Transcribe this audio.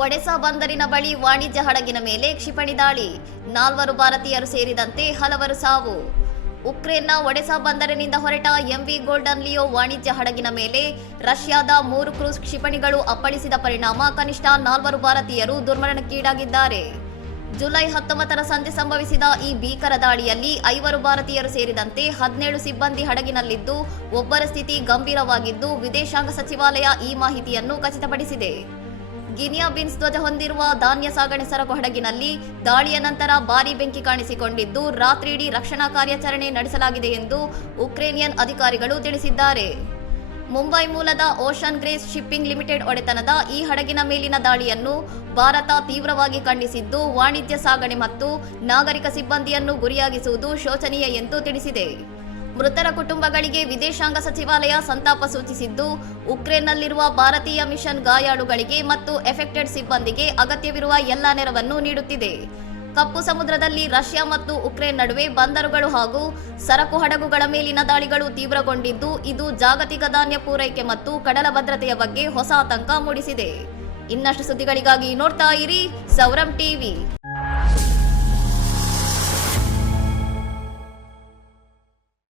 ಒಡೆಸಾ ಬಂದರಿನ ಬಳಿ ವಾಣಿಜ್ಯ ಹಡಗಿನ ಮೇಲೆ ಕ್ಷಿಪಣಿ ದಾಳಿ, 4 ಭಾರತೀಯರು ಸೇರಿದಂತೆ ಹಲವರು ಸಾವು. ಉಕ್ರೇನ್ನ ಒಡೆಸಾ ಬಂದರಿನಿಂದ ಹೊರಟ ಎಂವಿ ಗೋಲ್ಡನ್ ಲಿಯೋ ವಾಣಿಜ್ಯ ಹಡಗಿನ ಮೇಲೆ ರಷ್ಯಾದ 3 ಕ್ರೂಸ್ ಕ್ಷಿಪಣಿಗಳು ಅಪ್ಪಳಿಸಿದ ಪರಿಣಾಮ ಕನಿಷ್ಠ 4 ಭಾರತೀಯರು ದುರ್ಮರಣಕ್ಕೀಡಾಗಿದ್ದಾರೆ. ಜುಲೈ 19ರ ಸಂಜೆ ಸಂಭವಿಸಿದ ಈ ಭೀಕರ ದಾಳಿಯಲ್ಲಿ 5 ಭಾರತೀಯರು ಸೇರಿದಂತೆ 17 ಸಿಬ್ಬಂದಿ ಹಡಗಿನಲ್ಲಿದ್ದು, ಒಬ್ಬರ ಸ್ಥಿತಿ ಗಂಭೀರವಾಗಿದ್ದು, ವಿದೇಶಾಂಗ ಸಚಿವಾಲಯ ಈ ಮಾಹಿತಿಯನ್ನು ಖಚಿತಪಡಿಸಿದೆ. ಗಿನಿಯಾ ಬೀನ್ಸ್ ಧ್ವಜ ಹೊಂದಿರುವ ಧಾನ್ಯ ಸಾಗಣೆ ಸರಕು ಹಡಗಿನಲ್ಲಿ ದಾಳಿಯ ನಂತರ ಭಾರೀ ಬೆಂಕಿ ಕಾಣಿಸಿಕೊಂಡಿದ್ದು, ರಾತ್ರಿಯಿಡೀ ರಕ್ಷಣಾ ಕಾರ್ಯಾಚರಣೆ ನಡೆಸಲಾಗಿದೆ ಎಂದು ಉಕ್ರೇನಿಯನ್ ಅಧಿಕಾರಿಗಳು ತಿಳಿಸಿದ್ದಾರೆ. ಮುಂಬೈ ಮೂಲದ ಓಷನ್ ಗ್ರೇಸ್ ಶಿಪ್ಪಿಂಗ್ ಲಿಮಿಟೆಡ್ ಒಡೆತನದ ಈ ಹಡಗಿನ ಮೇಲಿನ ದಾಳಿಯನ್ನು ಭಾರತ ತೀವ್ರವಾಗಿ ಖಂಡಿಸಿದ್ದು, ವಾಣಿಜ್ಯ ಸಾಗಣೆ ಮತ್ತು ನಾಗರಿಕ ಸಿಬ್ಬಂದಿಯನ್ನು ಗುರಿಯಾಗಿಸುವುದು ಶೋಚನೀಯ ಎಂದು ತಿಳಿಸಿದೆ. ಮೃತರ ಕುಟುಂಬಗಳಿಗೆ ವಿದೇಶಾಂಗ ಸಚಿವಾಲಯ ಸಂತಾಪ ಸೂಚಿಸಿದ್ದು, ಉಕ್ರೇನ್ನಲ್ಲಿರುವ ಭಾರತೀಯ ಮಿಷನ್ ಗಾಯಾಳುಗಳಿಗೆ ಮತ್ತು ಎಫೆಕ್ಟೆಡ್ ಸಿಬ್ಬಂದಿಗೆ ಅಗತ್ಯವಿರುವ ಎಲ್ಲ ನೆರವನ್ನು ನೀಡುತ್ತಿದೆ. ಕಪ್ಪು ಸಮುದ್ರದಲ್ಲಿ ರಷ್ಯಾ ಮತ್ತು ಉಕ್ರೇನ್ ನಡುವೆ ಬಂದರುಗಳು ಹಾಗೂ ಸರಕು ಹಡಗುಗಳ ಮೇಲಿನ ದಾಳಿಗಳು ತೀವ್ರಗೊಂಡಿದ್ದು, ಇದು ಜಾಗತಿಕ ಧಾನ್ಯ ಪೂರೈಕೆ ಮತ್ತು ಕಡಲ ಭದ್ರತೆಯ ಬಗ್ಗೆ ಹೊಸ ಆತಂಕ ಮೂಡಿಸಿದೆ. ಇನ್ನಷ್ಟು ಸುದ್ದಿಗಳಿಗಾಗಿ ನೋಡ್ತಾ ಇರಿ ಸೌರಂ ಟಿವಿ.